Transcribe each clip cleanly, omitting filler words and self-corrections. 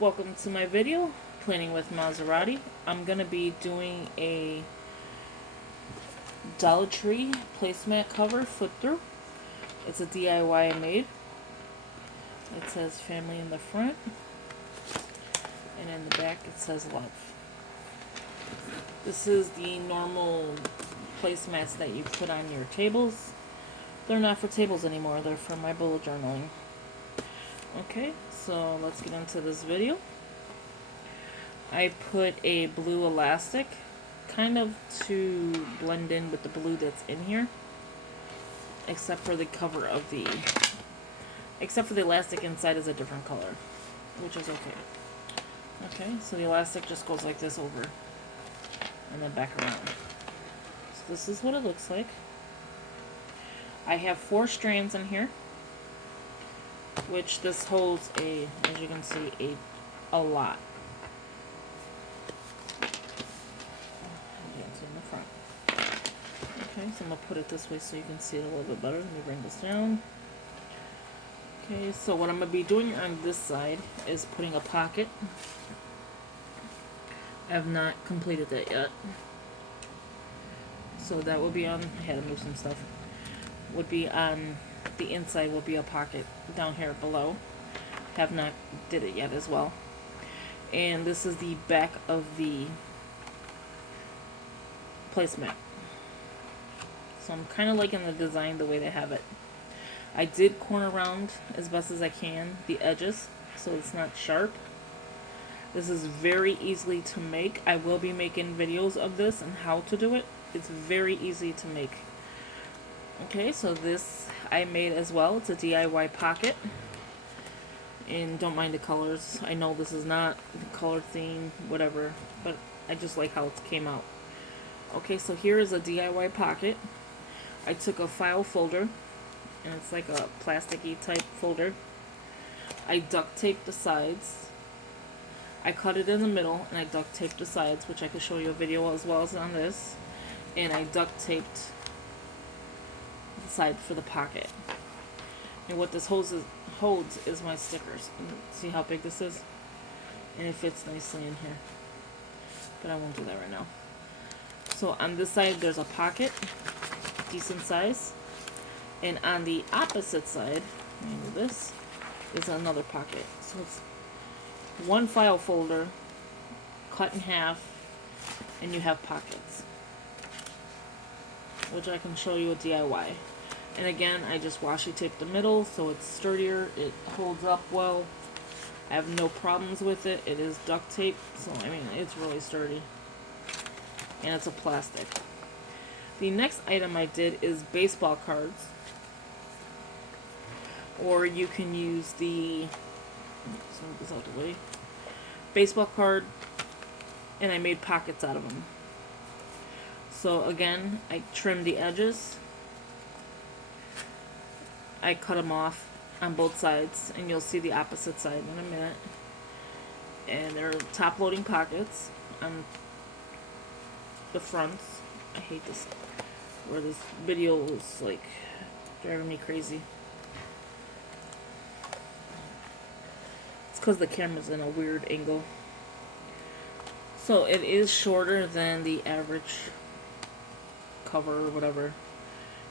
Welcome to my video, Planning with Maserati. I'm going to be doing a Dollar Tree placemat cover flip through. It's a DIY I made. It says family in the front, and in the back it says love. This is the normal placemats that you put on your tables. They're not for tables anymore, they're for my bullet journaling. Okay, so let's get into this video. I put a blue elastic kind of to blend in with the blue that's in here, except for the cover of the elastic inside is a different color, which is okay. Okay, so the elastic just goes like this over and then back around. So this is what it looks like. I have 4 strands in here, which this holds as you can see, a lot. In the front. Okay, so I'm gonna put it this way so you can see it a little bit better. Let me bring this down. Okay, so what I'm gonna be doing on this side is putting a pocket. I have not completed that yet. So that will be on, I had to move some stuff. Would be on the inside will be a pocket down here below. Have not did it yet as well. And this is the back of the placemat. So I'm kind of liking the design the way they have it. I did corner around as best as I can the edges so it's not sharp. This is very easily to make. I will be making videos of this and how to do it. It's very easy to make. Okay, so this I made as well. It's a DIY pocket. And don't mind the colors. I know this is not the color theme, whatever, but I just like how it came out. Okay, so here is a DIY pocket. I took a file folder, and it's like a plasticky type folder. I duct taped the sides. I cut it in the middle, and I duct taped the sides, which I could show you a video as well as on this. And I duct taped the side for the pocket. And what this holds is my stickers. And see how big this is? And it fits nicely in here. But I won't do that right now. So on this side there's a pocket, decent size. And on the opposite side, let me do this, is another pocket. So it's one file folder cut in half, and you have pockets, which I can show you a DIY. And again, I just washi taped the middle so it's sturdier, it holds up well. I have no problems with it. It is duct tape, so I mean it's really sturdy. And it's a plastic. The next item I did is baseball cards. Or you can use the, let's move this out of the way, baseball card, and I made pockets out of them. So again, I trimmed the edges. I cut them off on both sides, and you'll see the opposite side in a minute. And they're top loading pockets on the fronts. I hate this, where this video is like driving me crazy. It's because the camera's in a weird angle. So it is shorter than the average cover or whatever.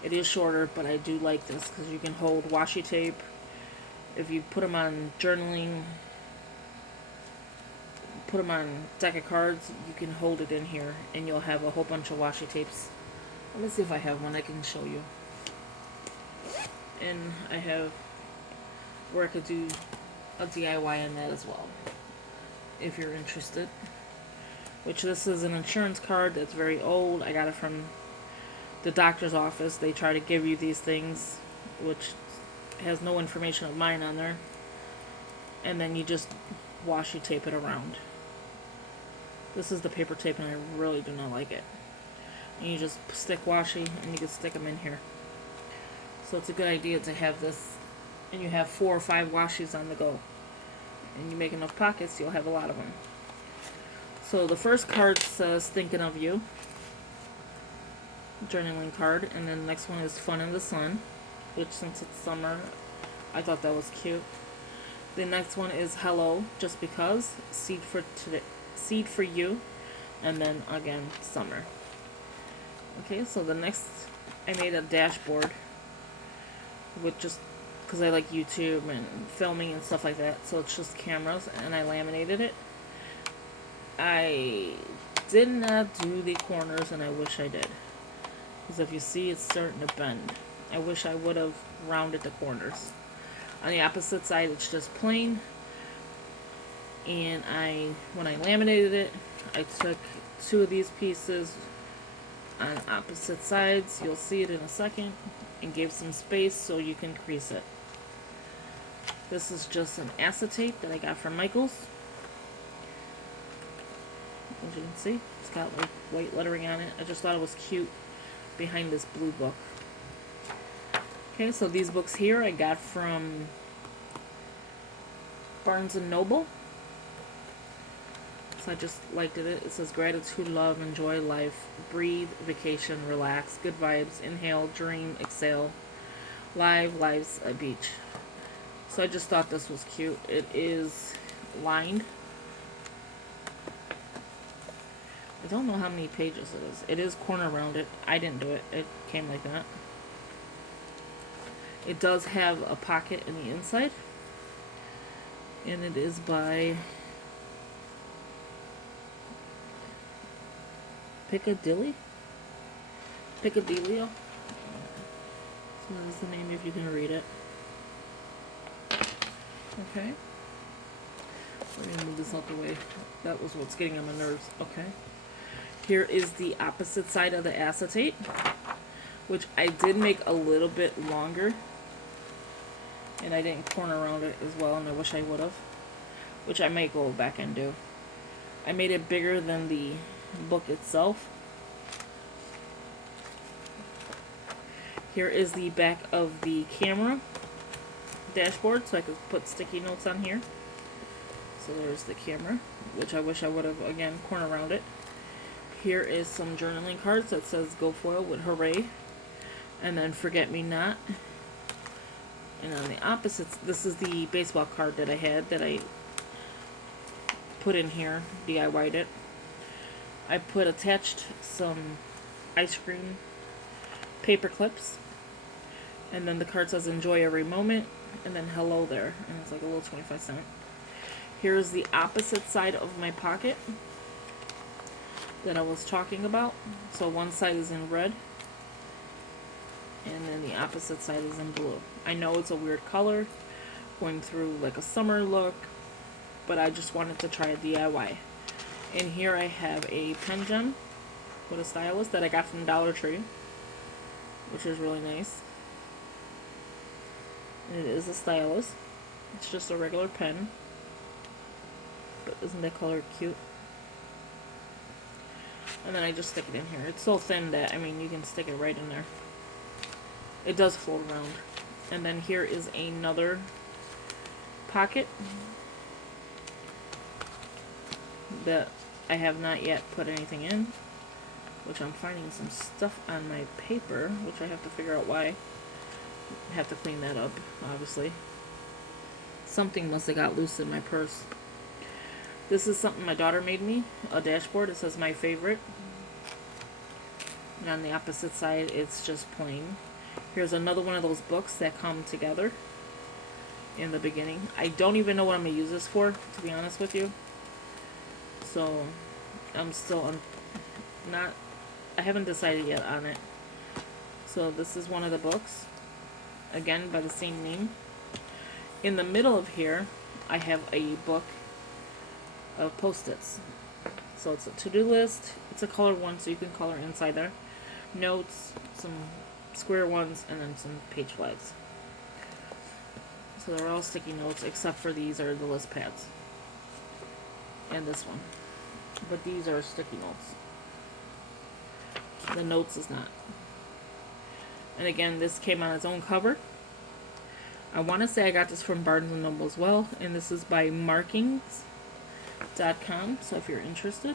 It is shorter, but I do like this because you can hold washi tape. If you put them on journaling, put them on deck of cards, you can hold it in here and you'll have a whole bunch of washi tapes. Let me see if I have one I can show you. And I have where I could do a DIY on that as well, if you're interested. Which this is an insurance card that's very old. I got it from the doctor's office. They try to give you these things, which has no information of mine on there. And then you just washi tape it around. This is the paper tape, and I really do not like it. And you just stick washi, and you can stick them in here. So it's a good idea to have this, and you have 4 or 5 washis on the go. And you make enough pockets, you'll have a lot of them. So the first card says, thinking of you. Journaling card. And then the next one is fun in the sun, which since it's summer, I thought that was cute. The next one is Hello, just because, Seed for today, Seed for You, and then again Summer. Okay, so the next, I made a dashboard with just, because I like YouTube and filming and stuff like that, so it's just cameras, and I laminated it. I did not do the corners, and I wish I did, because if you see, it's starting to bend. I wish I would have rounded the corners. On the opposite side, it's just plain, and when I laminated it, I took 2 of these pieces on opposite sides, you'll see it in a second, and gave some space so you can crease it. This is just an acetate that I got from Michael's. As you can see, it's got like white lettering on it. I just thought it was cute behind this blue book. Okay, so these books here I got from Barnes & Noble. So I just liked it. It says gratitude, love, enjoy life, breathe, vacation, relax, good vibes, inhale, dream, exhale, life's a beach. So I just thought this was cute. It is lined. I don't know how many pages it is. It is corner rounded. I didn't do it. It came like that. It does have a pocket in the inside. And it is by Piccadilly? Piccadilly. So that is the name if you can read it. Okay. We're going to move this out the way. That was what's getting on my nerves. Okay. Here is the opposite side of the acetate, which I did make a little bit longer. And I didn't corner around it as well, and I wish I would have. Which I may go back and do. I made it bigger than the book itself. Here is the back of the camera dashboard, so I could put sticky notes on here. So there's the camera, which I wish I would have, again, corner around it. Here is some journaling cards that says Go Foil with Hooray. And then Forget Me Not. And on the opposites, this is the baseball card that I had that I put in here, DIY'd it. I put attached some ice cream paper clips. And then the card says Enjoy Every Moment. And then Hello there. And it's like a little 25-cent. Here's the opposite side of my pocket that I was talking about. So one side is in red. And then the opposite side is in blue. I know it's a weird color, going through like a summer look, but I just wanted to try a DIY. And here I have a pen gem with a stylus that I got from Dollar Tree, which is really nice. And it is a stylus. It's just a regular pen, but isn't that color cute? And then I just stick it in here. It's so thin that, I mean, you can stick it right in there. It does float around. And then here is another pocket that I have not yet put anything in, which I'm finding some stuff on my paper, which I have to figure out why. I have to clean that up, obviously. Something must have got loose in my purse. This is something my daughter made me, a dashboard. It says My Favorite. And on the opposite side, it's just plain. Here's another one of those books that come together in the beginning. I don't even know what I'm going to use this for, to be honest with you. So, I'm still I haven't decided yet on it. So, this is one of the books. Again, by the same name. In the middle of here, I have a book of Post-its. So, it's a to-do list. It's a colored one, so you can color inside there. Notes, some square ones, and then some page flags. So they're all sticky notes, except for these are the list pads. And this one. But these are sticky notes. The notes is not. And again, this came on its own cover. I want to say I got this from Barnes & Noble as well. And this is by markings.com, so if you're interested.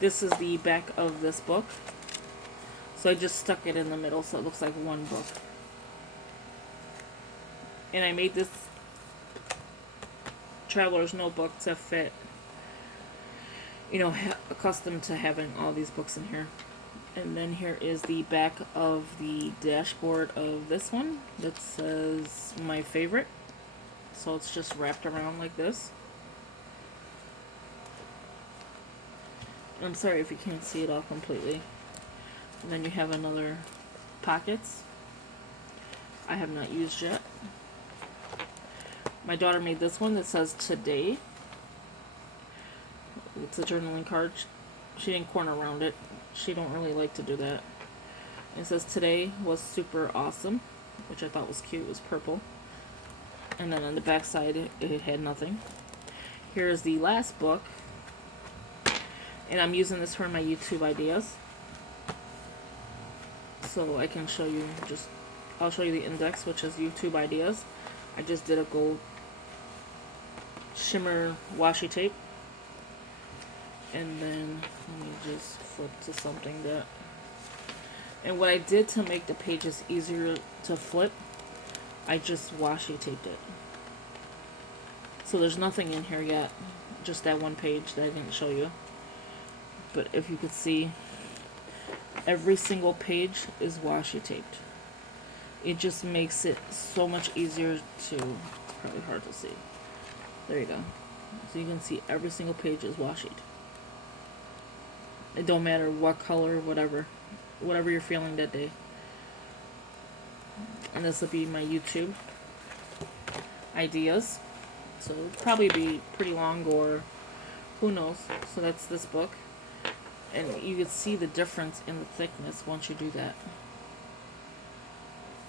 This is the back of this book. So I just stuck it in the middle so it looks like one book. And I made this traveler's notebook to fit, you know, accustomed to having all these books in here. And then here is the back of the dashboard of this one that says my favorite. So it's just wrapped around like this. I'm sorry if you can't see it all completely. And then you have another pockets I have not used yet. My daughter made this one that says today. It's a journaling card. She didn't corner around it. She don't really like to do that. It says today was super awesome, which I thought was cute. It was purple. And then on the back side it had nothing. Here's the last book. And I'm using this for my YouTube ideas. So I can show you I'll show you the index, which is YouTube ideas. I just did a gold shimmer washi tape. And then let me just flip to something that, and what I did to make the pages easier to flip, I just washi taped it. So there's nothing in here yet, just that one page that I didn't show you. But if you could see, every single page is washi taped. It just makes it so much easier to, it's probably hard to see. There you go. So you can see every single page is washi. It don't matter what color, whatever you're feeling that day. And this will be my YouTube ideas. So it'll probably be pretty long, or who knows. So that's this book. And you can see the difference in the thickness once you do that.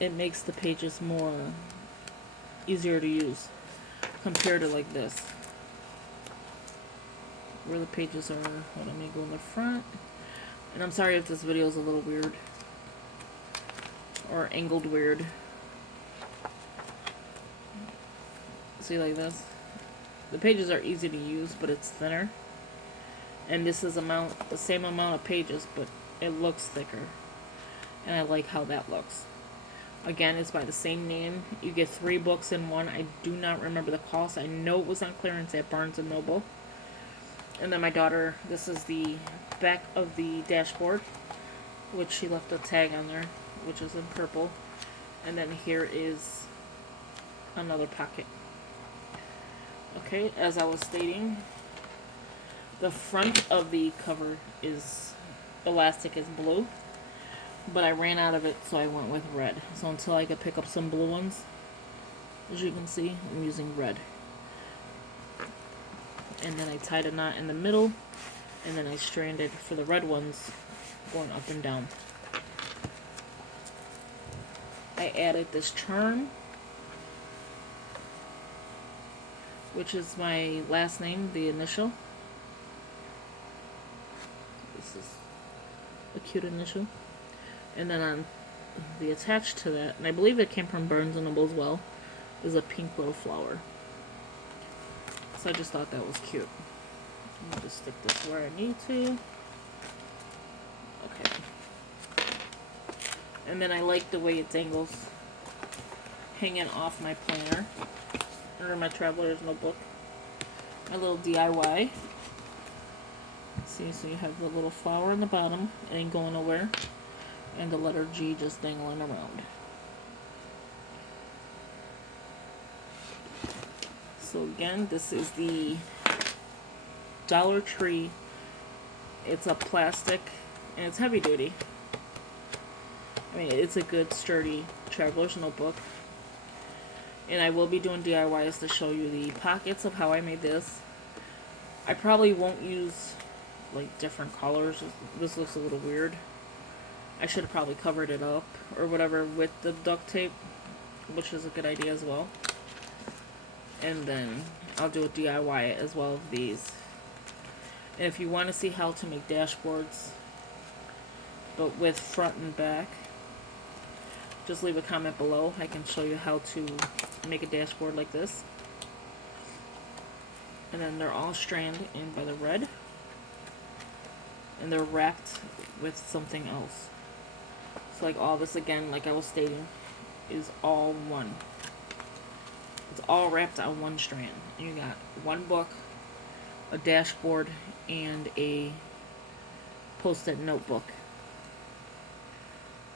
It makes the pages more easier to use compared to like this, where the pages are. Hold on, let me go in the front. And I'm sorry if this video is a little weird or angled weird. See, like this, the pages are easy to use, but it's thinner. And this is the same amount of pages, but it looks thicker, and I like how that looks. Again, it's by the same name. You get 3 books in one. I do not remember the cost. I know it was on clearance at Barnes & Noble. And then my daughter, this is the back of the dashboard, which she left a tag on there, which is in purple. And then here is another pocket. Okay, as I was stating, the front of the cover is elastic is blue, but I ran out of it, so I went with red. So until I could pick up some blue ones, as you can see, I'm using red. And then I tied a knot in the middle, and then I stranded for the red ones going up and down. I added this charm, which is my last name, the initial. This is a cute initial. And then on the attached to that, and I believe it came from Barnes & Noble as well, is a pink little flower. So I just thought that was cute. Let me just stick this where I need to. Okay. And then I like the way it dangles, hanging off my planner, or my traveler's notebook. My little DIY. See, so you have the little flower in the bottom, it ain't going nowhere, and the letter G just dangling around. So again, this is the Dollar Tree. It's a plastic, and it's heavy duty. I mean, it's a good sturdy traveler's notebook. And I will be doing DIYs to show you the pockets of how I made this. I probably won't use like different colors. This looks a little weird. I should have probably covered it up or whatever with the duct tape, which is a good idea as well. And then I'll do a DIY as well of these. And if you want to see how to make dashboards, but with front and back, just leave a comment below. I can show you how to make a dashboard like this. And then they're all stranded in by the red. And they're wrapped with something else. So like all this, again, like I was stating, is all one. it's all wrapped on one strand. You got one book, a dashboard, and a post-it notebook.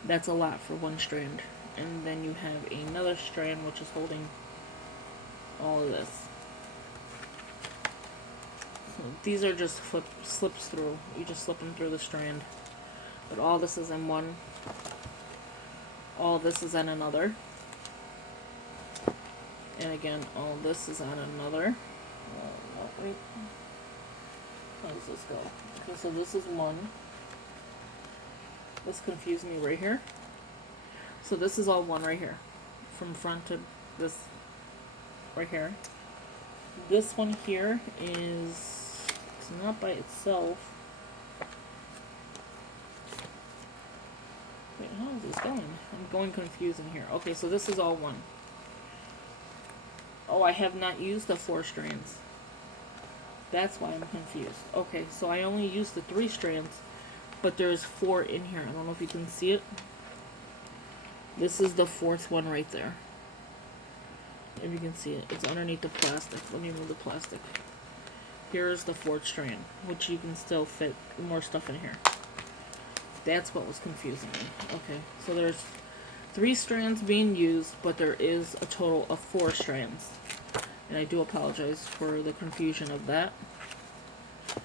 That's a lot for one strand. And then you have another strand which is holding all of this. So these are just slips through. You just slip them through the strand. But all this is in one. All this is on another. And again, all this is on another. Oh, wait. How does this go? Okay, so this is one. This confused me right here. So this is all one right here. From front to this right here. This one here is, it's not by itself. Wait, how is this going? I'm going confusing here. Okay, so this is all one. Oh, I have not used the 4 strands. That's why I'm confused. Okay, so I only used the 3 strands, but there's 4 in here. I don't know if you can see it. This is the 4th one right there. If you can see it, it's underneath the plastic. Let me move the plastic. Here's the 4th strand, which you can still fit more stuff in here. That's what was confusing me. Okay, so there's 3 strands being used, but there is a total of 4 strands. And I do apologize for the confusion of that. So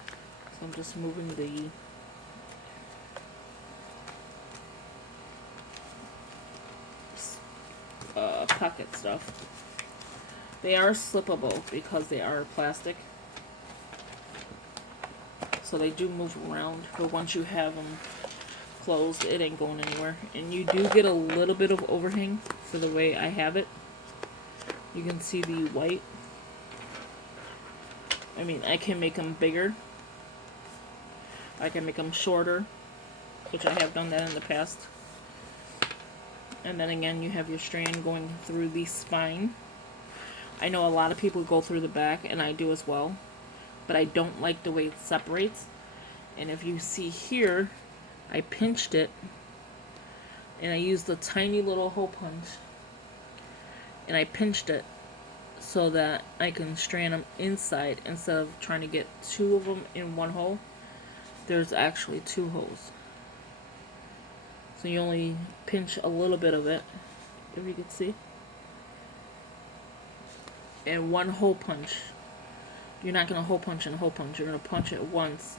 I'm just moving the pocket stuff. They are slippable because they are plastic. So they do move around, but once you have them closed, it ain't going anywhere. And you do get a little bit of overhang for the way I have it. You can see the white. I mean, I can make them bigger. I can make them shorter, which I have done that in the past. And then again, you have your strand going through the spine. I know a lot of people go through the back, and I do as well. But I don't like the way it separates. And if you see here, I pinched it. And I used a tiny little hole punch. And I pinched it so that I can strand them inside instead of trying to get 2 of them in one hole. There's actually 2 holes. So you only pinch a little bit of it, if you can see. And 1 hole punch. You're not going to hole punch and hole punch. You're going to punch it once,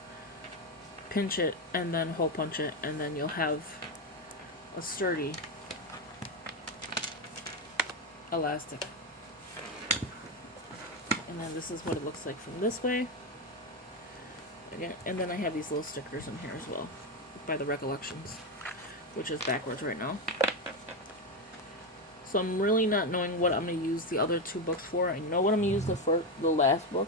pinch it, and then hole punch it, and then you'll have a sturdy elastic. And then this is what it looks like from this way. Again, and then I have these little stickers in here as well, by the Recollections, which is backwards right now. So I'm really not knowing what I'm going to use the other 2 books for. I know what I'm going to use the last book.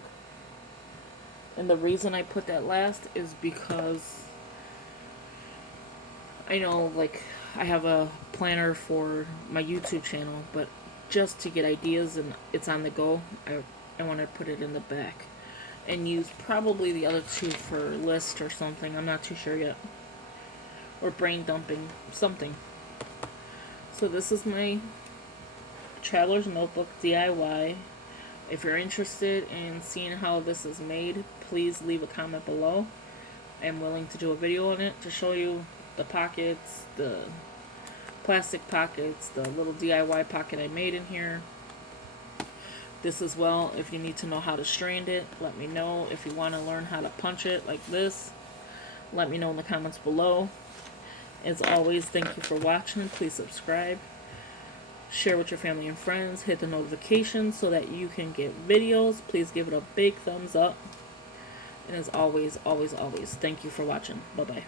And the reason I put that last is because I know, like, I have a planner for my YouTube channel, but just to get ideas and it's on the go, I want to put it in the back. And use probably the other 2 for list or something. I'm not too sure yet. Or brain dumping, something. So this is my Traveler's Notebook DIY. If you're interested in seeing how this is made, please leave a comment below. I'm willing to do a video on it to show you the pockets, the plastic pockets, the little DIY pocket I made in here. This as well, if you need to know how to strand it, let me know. If you want to learn how to punch it like this, let me know in the comments below. As always, thank you for watching. Please subscribe. Share with your family and friends. Hit the notifications so that you can get videos. Please give it a big thumbs up. And as always, always, always, thank you for watching. Bye-bye.